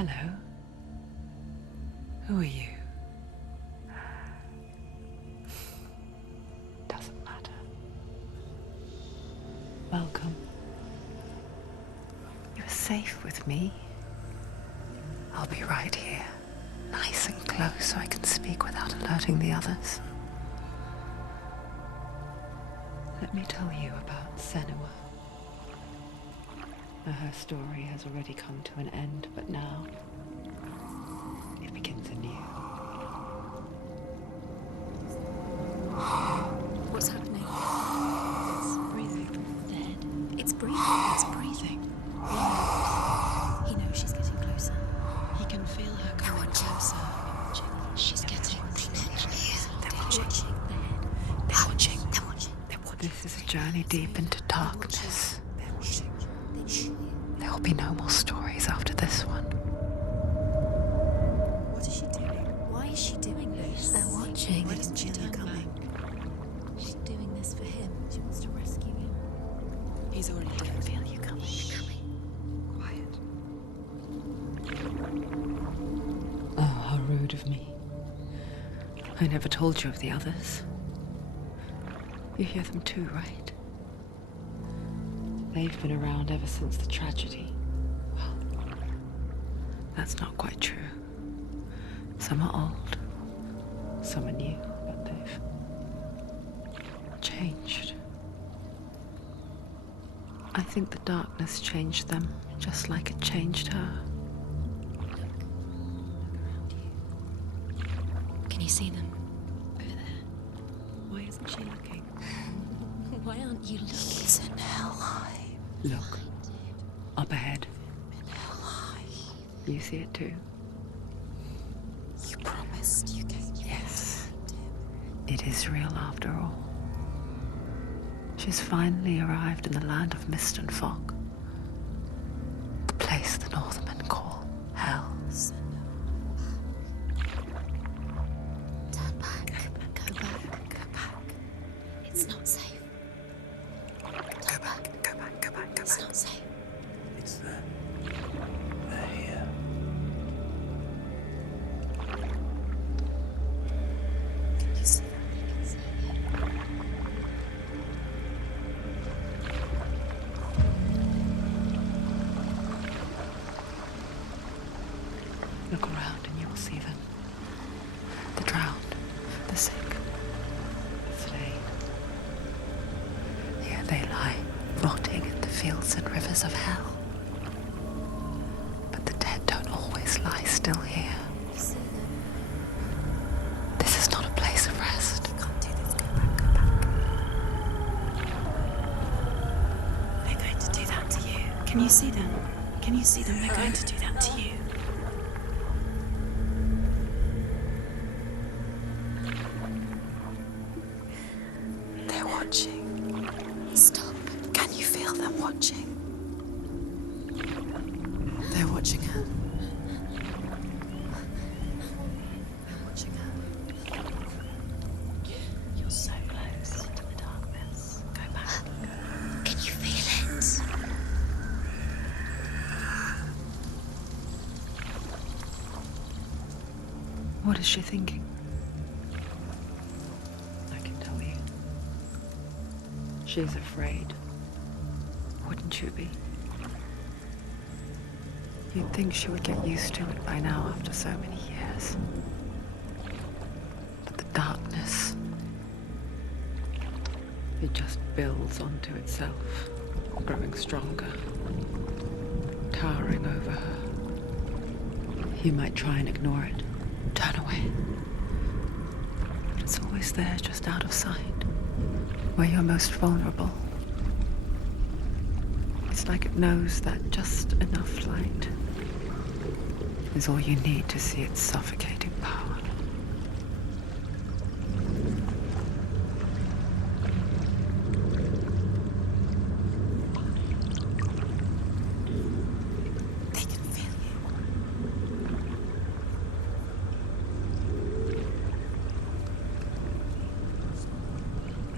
Hello. Who are you? Doesn't matter. Welcome. You're safe with me. I'll be right here, nice and close so I can speak without alerting the others. Let me tell you about Senua. Her story has already come to an end, but now it begins anew. What's happening? It's breathing. Dead. It's breathing. It's breathing. He knows she's getting closer. He can feel her coming closer. She's getting closer. They're watching. They're watching. They're watching. This is a journey deep into darkness. They're watching. There will be no more stories after this one. What is she doing? Why is she doing this? They're watching. Why doesn't she turn back? She's doing this for him. She wants to rescue him. He's already dead. I feel you coming. Quiet. Oh, how rude of me. I never told you of the others. You hear them too, right? They've been around ever since the tragedy. Well, that's not quite true. Some are old, some are new, but they've changed. I think the darkness changed them, just like it changed her. Look around you. Can you see them? Over there. Why isn't she looking? Why aren't you looking? He's in hell high. Look, up ahead. In hell high. You see it too? You promised you gave you. Yes. It is real after all. She's finally arrived in the land of mist and fog. The place the Northmen call Hell. Turn back. Go back. Go back. It's not safe. Go back. Go back. Go back. Go It's back. not safe. It's there. They're here. Can you see them? I can see it. Look around and you will see them. The drowned, the sick, the slain. Here they lie, rotting in the fields and rivers of hell. But the dead don't always lie still here. You see them? This is not a place of rest. You can't do this. Go back. Go back. They're going to do that to you. Can you see them? Can you see them? They're going to do that to you. They're watching. Stop. Can you feel them watching? They're watching her. They're watching her. You're so close to the darkness. Go back. Can you feel it? What is she thinking? I can tell you. She's afraid. Wouldn't you be? You'd think she would get used to it by now after so many years. But the darkness, it just builds onto itself, growing stronger, towering over her. You might try and ignore it, turn away. But it's always there, just out of sight, where you're most vulnerable. It's like it knows that just enough light is all you need to see its suffocating power. They can feel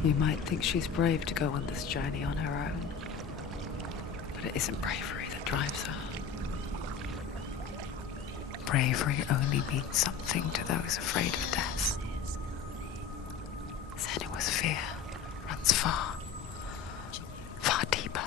you. You might think she's brave to go on this journey on her own, but it isn't bravery that drives her. bravery only means something to those afraid of death. Senua's fear runs far, far deeper.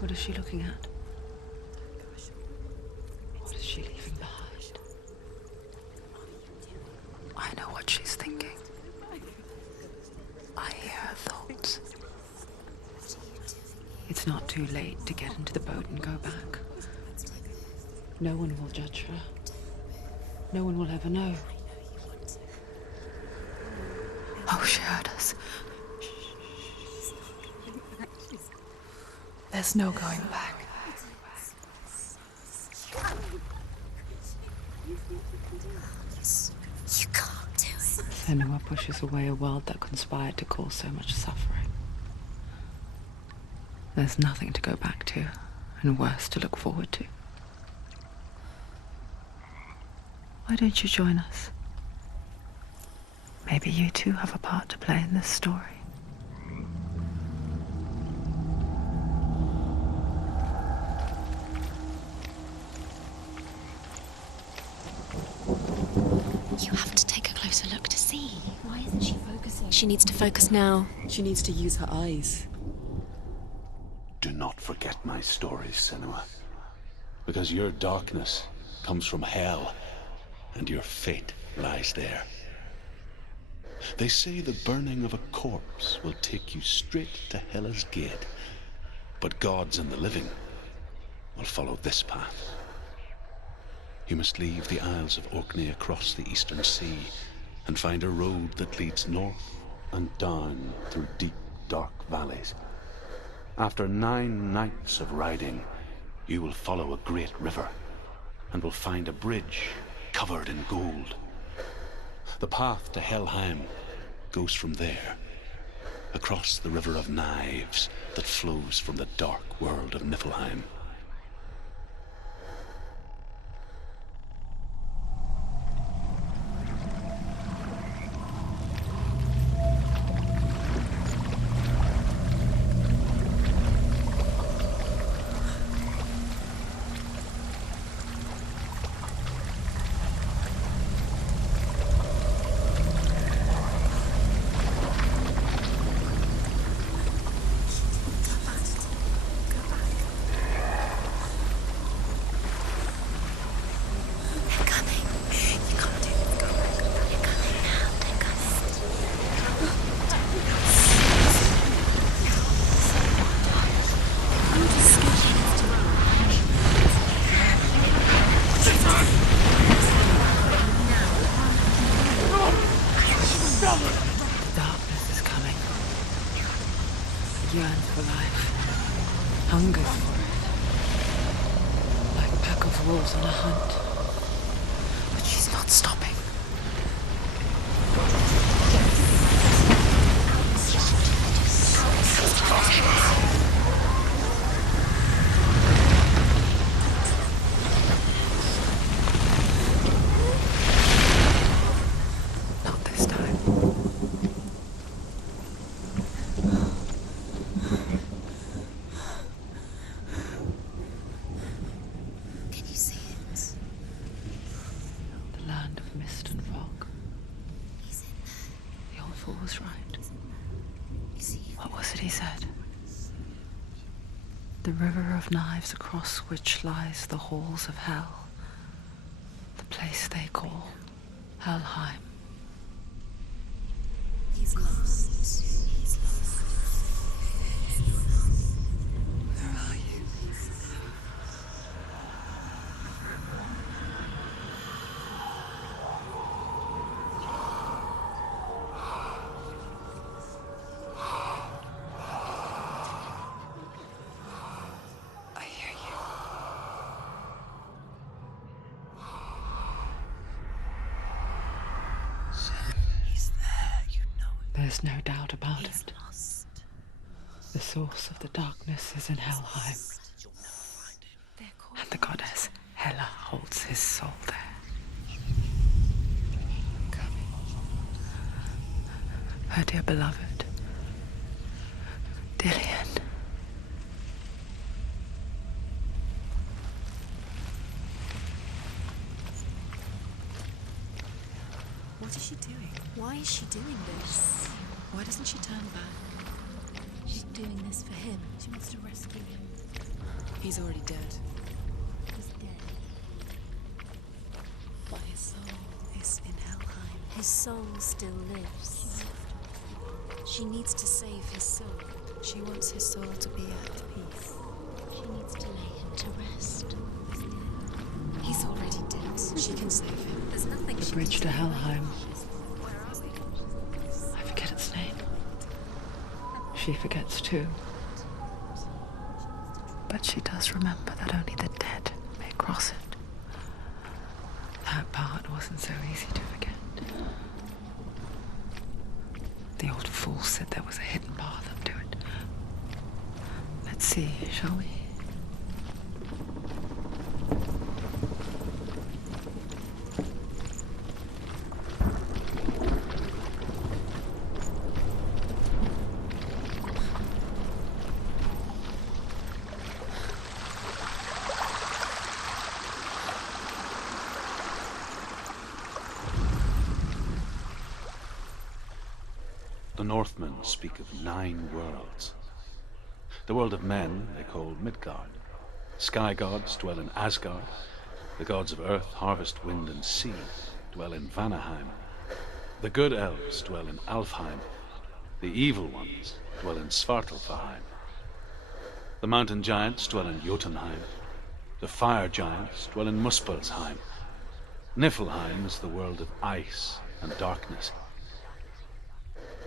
What is she looking at? What is she leaving behind? I know what she's thinking. I hear her thoughts. It's not too late to get into the boat and go back. No one will judge her. No one will ever know. Oh, she heard us. There's no going back. You can't do it. Senua pushes away a world that conspired to cause so much suffering. There's nothing to go back to, and worse to look forward to. Why don't you join us? Maybe you too have a part to play in this story. You have to take a closer look to see. Why isn't she focusing? She needs to focus now. She needs to use her eyes. Do not forget my stories, Senua. Because your darkness comes from hell, and your fate lies there. They say the burning of a corpse will take you straight to Hela's gate, but gods and the living will follow this path. You must leave the Isles of Orkney across the eastern sea and find a road that leads north and down through deep, dark valleys. After 9 nights of riding, you will follow a great river and will find a bridge covered in gold. The path to Helheim goes from there, across the river of knives that flows from the dark world of Niflheim. Darkness is coming. It yearns for life, hungers for it, like a pack of wolves on a hunt. But she's not stopping. Not this time. Can you see it? The land of mist and fog. He's in there. The old fool was right. Is he? What was it he said? The river of knives across which lies the halls of hell. The place they call Helheim. He's lost. He's lost. Where are you? There's no doubt about He's it. lost. The source of the darkness is in Helheim, They're called and the goddess Hela holds his soul there. Her dear beloved, Dillian. What is she doing? Why is she doing this? Why doesn't she turn back? She's doing this for him. She wants to rescue him. He's already dead. He's dead. But his soul is in Helheim. His soul still lives. She needs to save his soul. She wants his soul to be at peace. She needs to lay him to rest. He's already dead. She can save him. There's nothing The she bridge can to do. Helheim. Where are we? I forget its name. She forgets too. But she does remember that only the dead may cross it. That part wasn't so easy to forget. The old fool said there was a hidden path up to it. Let's see, shall we? The Northmen speak of 9 worlds. The world of men they call Midgard. Sky gods dwell in Asgard. The gods of earth, harvest, wind, and sea dwell in Vanaheim. The good elves dwell in Alfheim. The evil ones dwell in Svartalfheim. The mountain giants dwell in Jotunheim. The fire giants dwell in Muspelheim. Niflheim is the world of ice and darkness.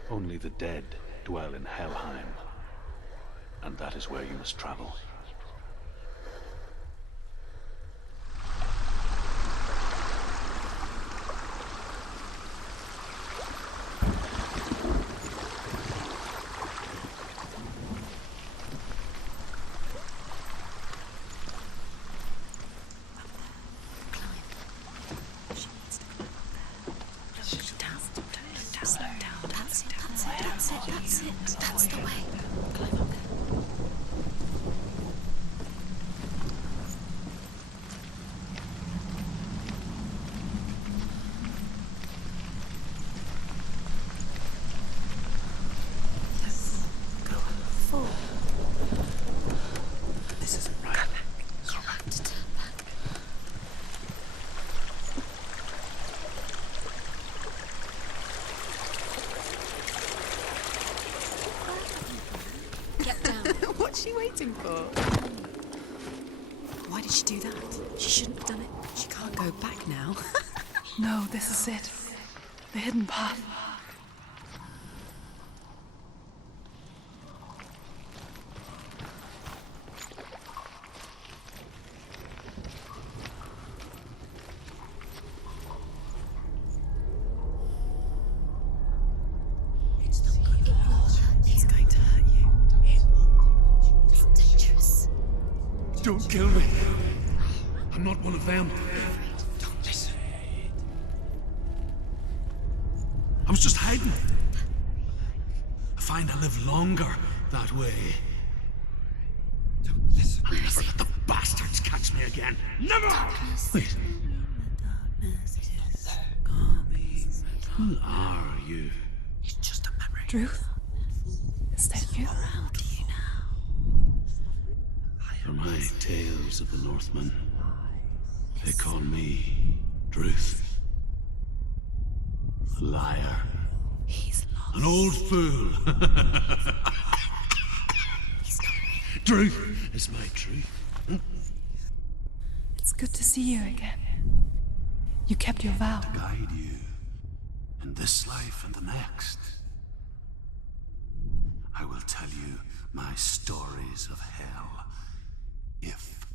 Only the dead dwell in Helheim, and that is where you must travel. She needs to climb up there. She's down. Slow down. That's it. That's the way. Climb up there. Go on. Fall. This isn't right. You have to turn back. Get down. What's she waiting for? Why did she do that? She shouldn't have done it. She can't go back now. No, this is it. The hidden path. It's going to hurt you. It's dangerous. Don't kill me. I'm not one of them. Don't listen. I was just hiding. I find I live longer that way. Don't listen. I'll never let the bastards catch me again. Never! Wait, who are you? It's just a memory. Truth? Is that you? How do you now? For my tales of the Northmen, they call me Druth. A liar. He's lost. An old fool. Truth is my truth. It's good to see you again. You kept your vow. Guide you in this life and the next. I will tell you my stories of hell, if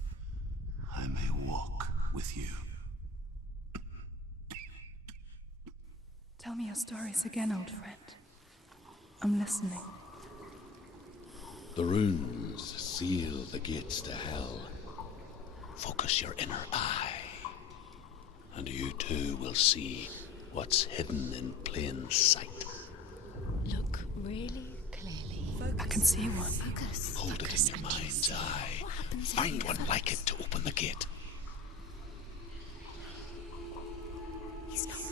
I may walk with you. Tell me your stories again, old friend. I'm listening. The runes seal the gates to hell. Focus your inner eye, and you too will see what's hidden in plain sight. Look really clearly. I can see one. Focus. Hold it Focus in your and you'll mind's see. eye. What happens if Find you one focus? like it to open the gate. He's not there.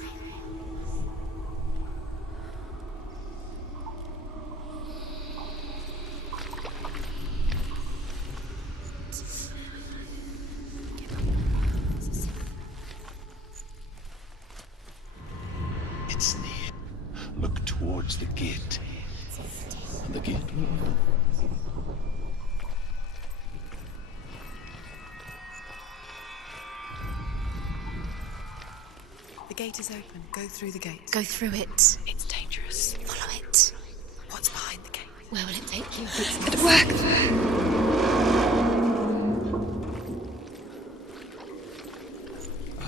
It's near. Look towards the gate, and the gate will open. The gate is open. Go through the gate. Go through it. It's dangerous. Follow it. What's behind the gate? Where will it take you? It works!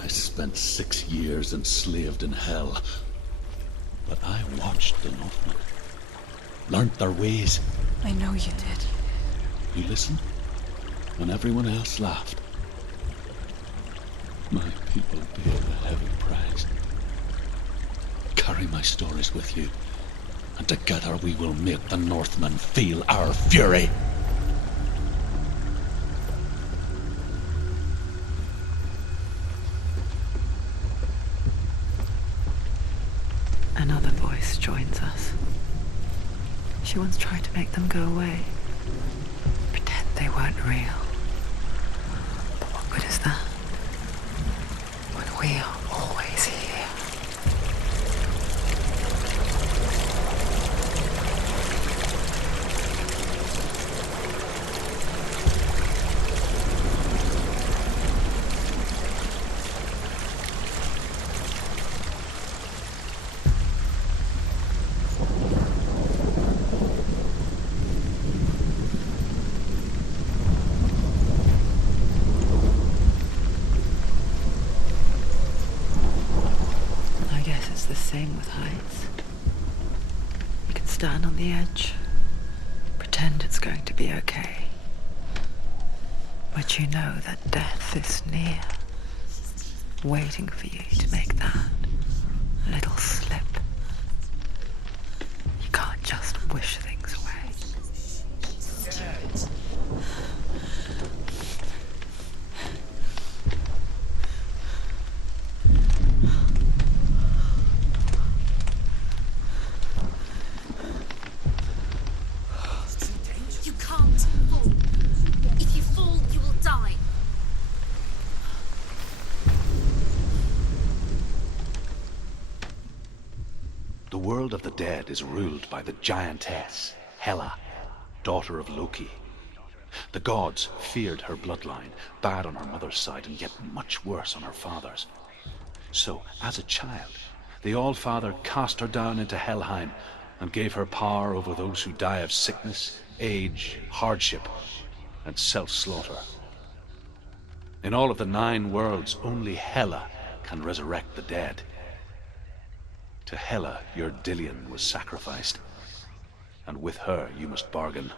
I spent 6 years enslaved in hell, but I watched the Northmen, learnt their ways. I know you did. You listened when everyone else laughed. My people paid a heavy price. Carry my stories with you, and together we will make the Northmen feel our fury. Another voice joins us. She once tried to make them go away. Pretend they weren't real. But what good is that? When we are always here. I guess it's the same with heights. You can stand on the edge, pretend it's going to be okay. But you know that death is near, waiting for you to make that little slip. You can't just wish things away. You can't fall. If you fall, you will die. The world of the dead is ruled by the giantess, Hela, daughter of Loki. The gods feared her bloodline, bad on her mother's side and yet much worse on her father's. So, as a child, the All-Father cast her down into Helheim and gave her power over those who die of sickness, age, hardship, and self-slaughter. In all of the 9 worlds, only Hela can resurrect the dead. To Hela, your Dillion was sacrificed, and with her you must bargain.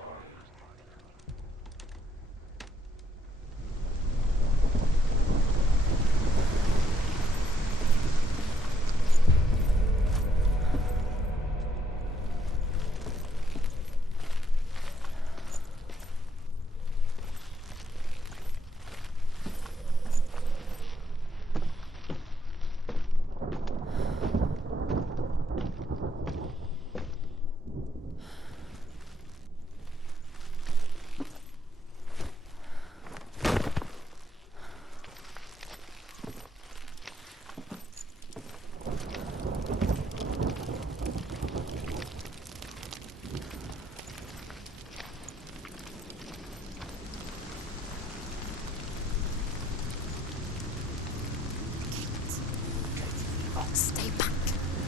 Stay back.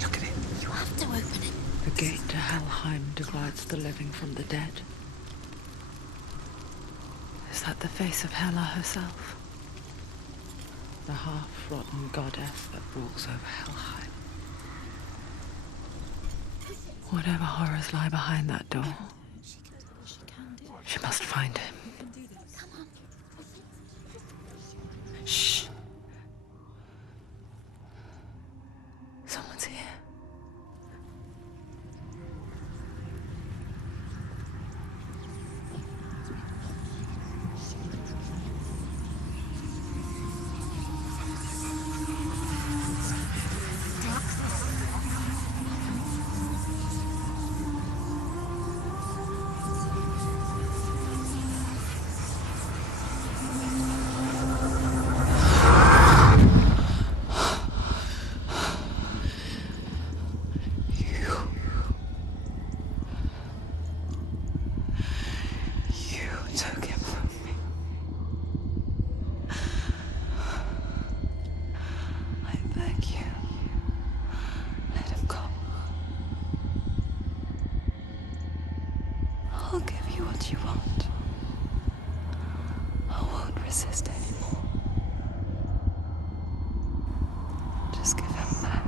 Look at it. You have to open it. The gate to Helheim divides the living from the dead. Is that the face of Hela herself? The half-rotten goddess that rules over Helheim? Whatever horrors lie behind that door, She can do it. she must find him. You can do this. Come on. Shh. Someone's here. You took him from me. I beg you, let him go. I'll give you what you want. I won't resist anymore. Just give him back.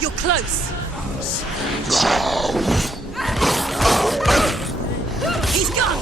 You're close. He's gone.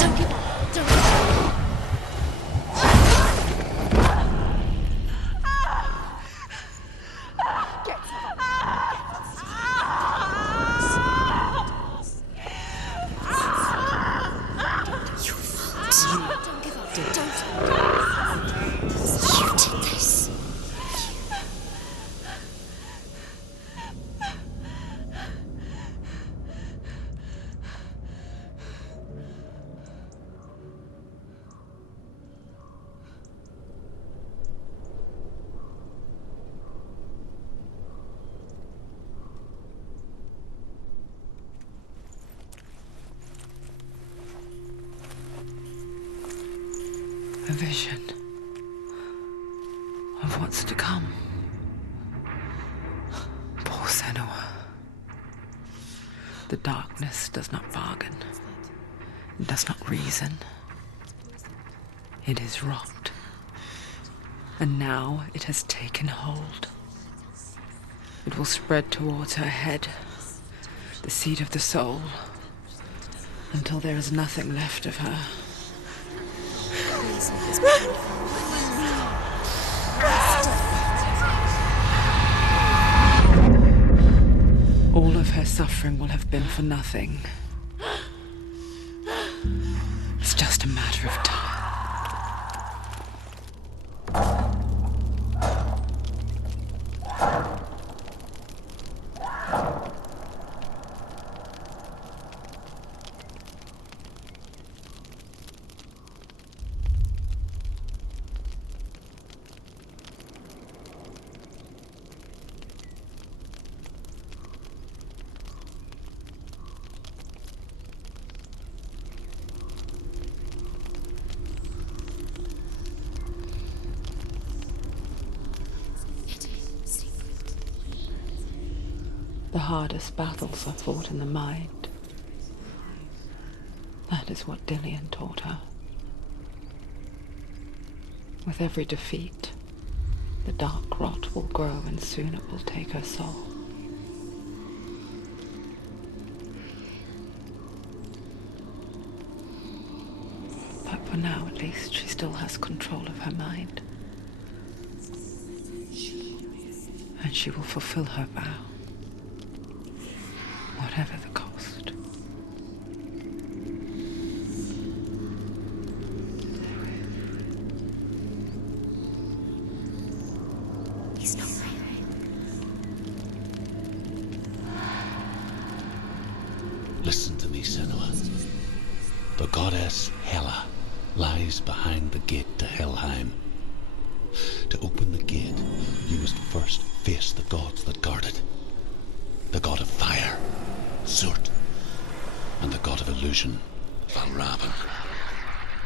Don't give up. Don't give up. Don't give up. Don't. You did this. A vision of what's to come. Poor Senua. The darkness does not bargain. It does not reason. It is rot. And now it has taken hold. It will spread towards her head, the seat of the soul, until there is nothing left of her. All of her suffering will have been for nothing. It's just a matter of time. The hardest battles are fought in the mind. That is what Dillian taught her. With every defeat, the dark rot will grow and soon it will take her soul. But for now, at least, she still has control of her mind. And she will fulfill her vow, whatever the cost. He's not there. Listen to me, Senua. The goddess Hela lies behind the gate to Helheim. To open the gate, you must first face the gods that guard it. The god of fire, Zurt, and the god of illusion, Valravan.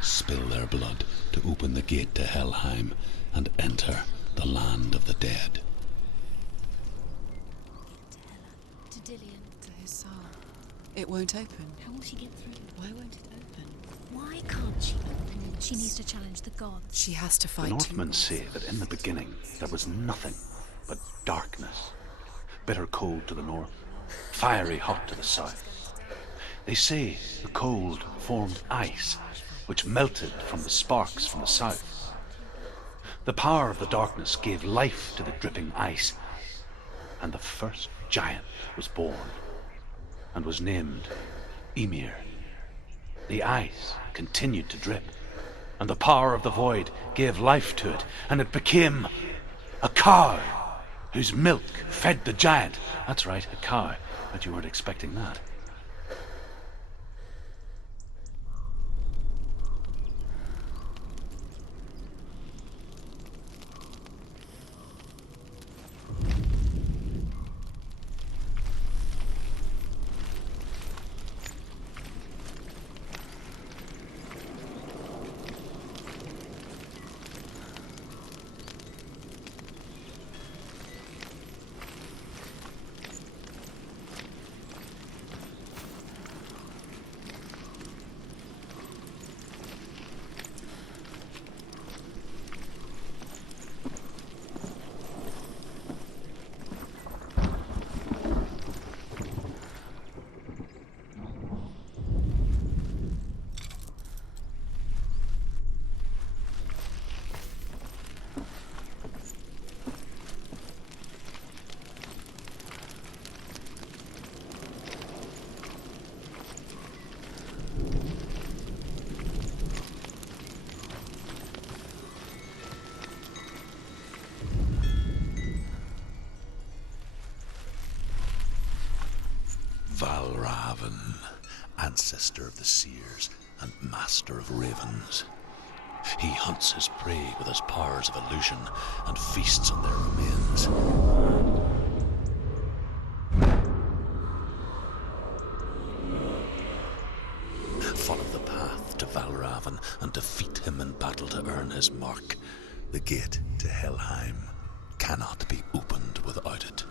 Spill their blood to open the gate to Helheim and enter the land of the dead. To Dillian. To his soul. It won't open. How will she get through? Why won't it open? Why can't she open? She needs to challenge the gods. She has to The fight Northmen two say that in the beginning there was nothing but darkness. Bitter cold to the north, fiery hot to the south. They say the cold formed ice, which melted from the sparks from the south. The power of the darkness gave life to the dripping ice, and the first giant was born, and was named Ymir. The ice continued to drip, and the power of the void gave life to it, and it became a cow whose milk fed the giant. That's right, a cow. But you weren't expecting that. Valravan, ancestor of the seers and master of ravens. He hunts his prey with his powers of illusion and feasts on their remains. Follow the path to Valravan and defeat him in battle to earn his mark. The gate to Helheim cannot be opened without it.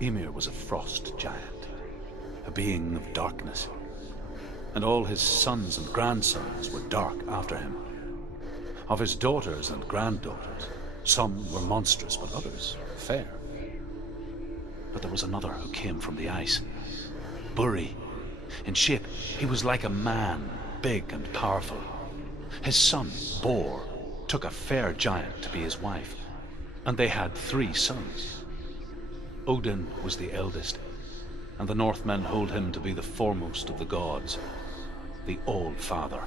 Ymir was a frost giant, a being of darkness, and all his sons and grandsons were dark after him. Of his daughters and granddaughters, some were monstrous, but others fair. But there was another who came from the ice, Buri. In shape, he was like a man, big and powerful. His son, Bor, took a fair giant to be his wife, and they had 3 sons. Odin was the eldest, and the Northmen hold him to be the foremost of the gods, the All-Father.